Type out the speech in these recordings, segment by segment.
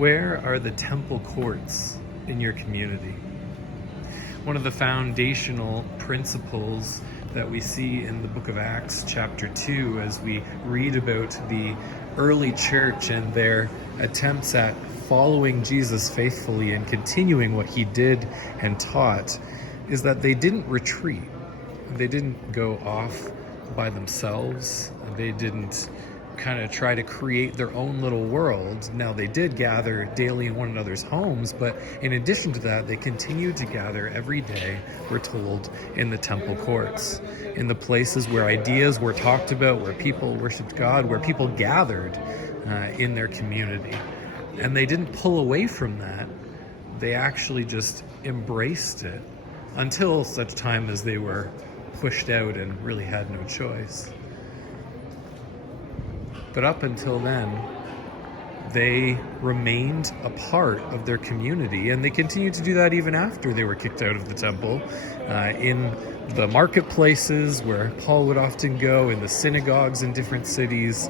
Where are the temple courts in your community? One of the foundational principles that we see in the book of Acts chapter 2 as we read about the early church and their attempts at following Jesus faithfully and continuing what he did and taught is that they didn't retreat. They didn't go off by themselves. They didn't kind of try to create their own little world. Now, they did gather daily in one another's homes, but in addition to that, they continued to gather every day, we're told, in the temple courts, in the places where ideas were talked about, where people worshiped God, where people gathered in their community. And they didn't pull away from that. They actually just embraced it until such time as they were pushed out and really had no choice. But up until then, they remained a part of their community, and they continued to do that even after they were kicked out of the temple. In the marketplaces where Paul would often go, in the synagogues in different cities,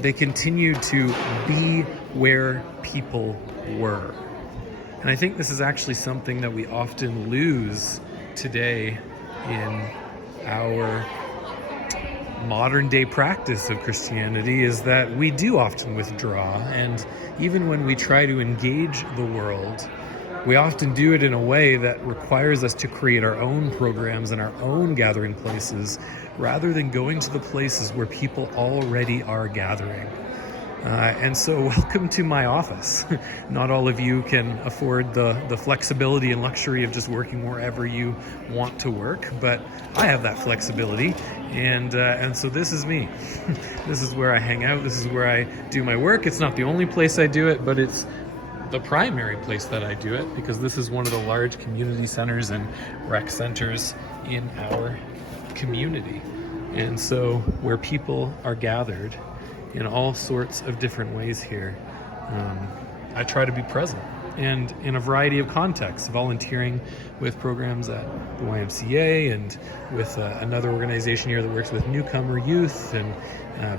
they continued to be where people were. And I think this is actually something that we often lose today in our modern day practice of Christianity, is that we do often withdraw, and even when we try to engage the world, we often do it in a way that requires us to create our own programs and our own gathering places rather than going to the places where people already are gathering. And so welcome to my office. Not all of you can afford the flexibility and luxury of just working wherever you want to work, but I have that flexibility, and so this is me. This is where I hang out. This is where I do my work. It's not the only place I do it, but it's the primary place that I do it, because this is one of the large community centers and rec centers in our community. And so where people are gathered in all sorts of different ways here, I try to be present, and in a variety of contexts, volunteering with programs at the YMCA and with another organization here that works with newcomer youth, and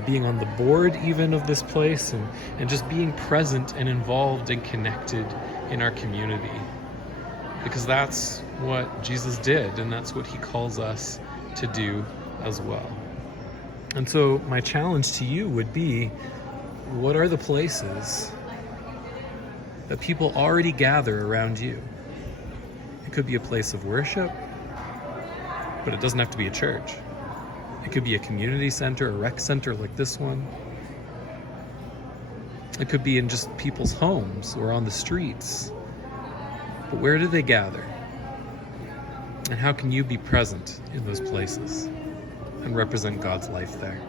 being on the board even of this place, and just being present and involved and connected in our community, because that's what Jesus did, and that's what he calls us to do as well. And so my challenge to you would be, what are the places that people already gather around you? It could be a place of worship, but it doesn't have to be a church. It could be a community center, a rec center like this one. It could be in just people's homes or on the streets. But where do they gather? And how can you be present in those places and represent God's life there?